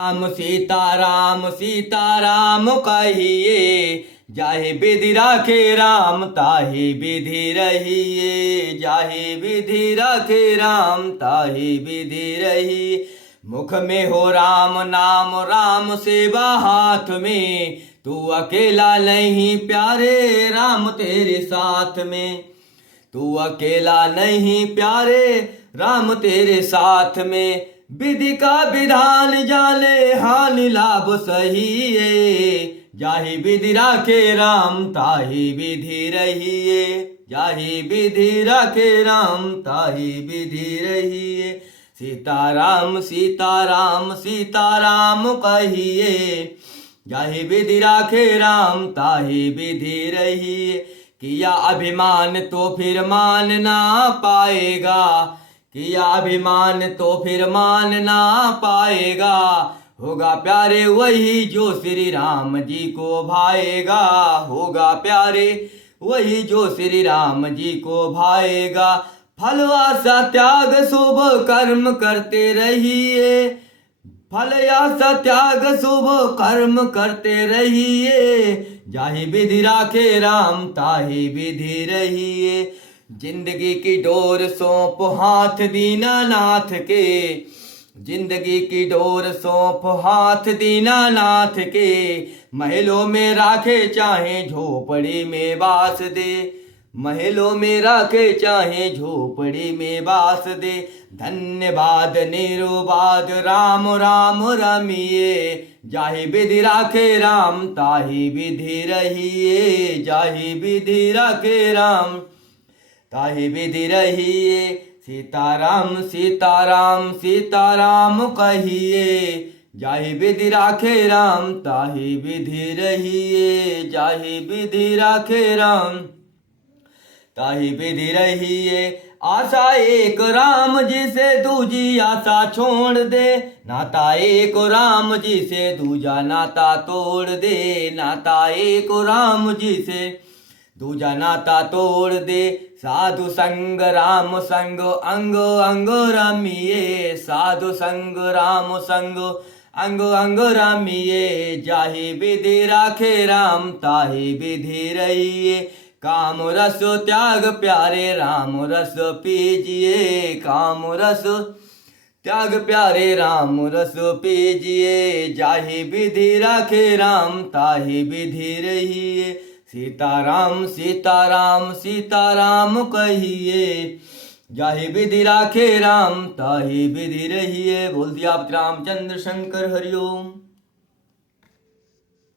राम सीताराम कहिए, जाहे विधि राखे राम ताहि विधि रहिए। जाहे विधि राखे राम ताहि विधि रहिए। मुख में हो राम नाम, राम सेवा हाथ में, तू अकेला नहीं प्यारे राम तेरे साथ में। तू अकेला नहीं प्यारे राम तेरे साथ में। विधि का विधान जाने हानि लाभ सही है। जाहि विधि राखे राम ताहि विधि रहिए। जाहि विधि राखे राम ताहि विधि रहिए। सीताराम सीताराम सीताराम कहिए, जाहि विधि राखे राम ताहि विधि रहिए। किया अभिमान तो फिर मान ना पाएगा। किया अभिमान तो फिर मान ना पाएगा। होगा प्यारे वही जो श्री राम जी को भाएगा। होगा प्यारे वही जो श्री राम जी को भाएगा। फल आशा त्याग शुभ कर्म करते रहिए। फल आशा त्याग शुभ कर्म करते रहिए। जाहि विधि राखे राम ताहि विधि रहिए। जिंदगी की डोर सौंप हाथ दीनानाथ के। जिंदगी की डोर सौंप हाथ दीनानाथ के। महलों में राखे चाहे झोपड़ी में बास दे। महलों में राखे चाहे झोपड़ी में बास दे। धन्यवाद निरुबाद राम राम रमिए। जाहि विधि राखे राम ताहि विधि रहिए। जाहि विधि राखे राम ताहि विधि रहिए। सीताराम सीताराम सीताराम कहिए, जाहि विधि राखे राम ताहि विधि रहिए। जाहि विधि राखे राम ताहि विधि रहिए। आशा एक राम जी से दूजी आशा छोड़ दे। नाता एक राम जी से दूजा नाता तोड़ दे। नाता एक राम जी से दूजा नाता तोड़ दे। साधु संग राम संग अंग अंग रमिए। साधु संग राम संग अंग अंग रमिए। जाहि विधि राखे राम ताहि विधि रहिए। काम रस त्याग प्यारे राम रस पीजिए। काम रस त्याग प्यारे राम रस पीजिए। जाहि विधि राखे राम ताहि विधि रहिए। सीताराम सीताराम सीताराम कहिए, जाहि विधि राखे राम ताहि विधि रहिए। सीताराम सीताराम सीताराम कहिए, जाहि विधि राखे राम ताहि विधि रहिए। सीताराम सीताराम सीताराम कहिए, जाहि विधि राखे राम ताहि विधि रहिए। सीताराम सीताराम सीताराम कहिए, जाहि विधि राखे राम ताहि विधि रहिए। सीताराम सीताराम सीताराम कहिए, जाहि विधि राखे राम ताहि विधि रहिए। बोल दिया आप रामचंद्र शंकर हरिओम।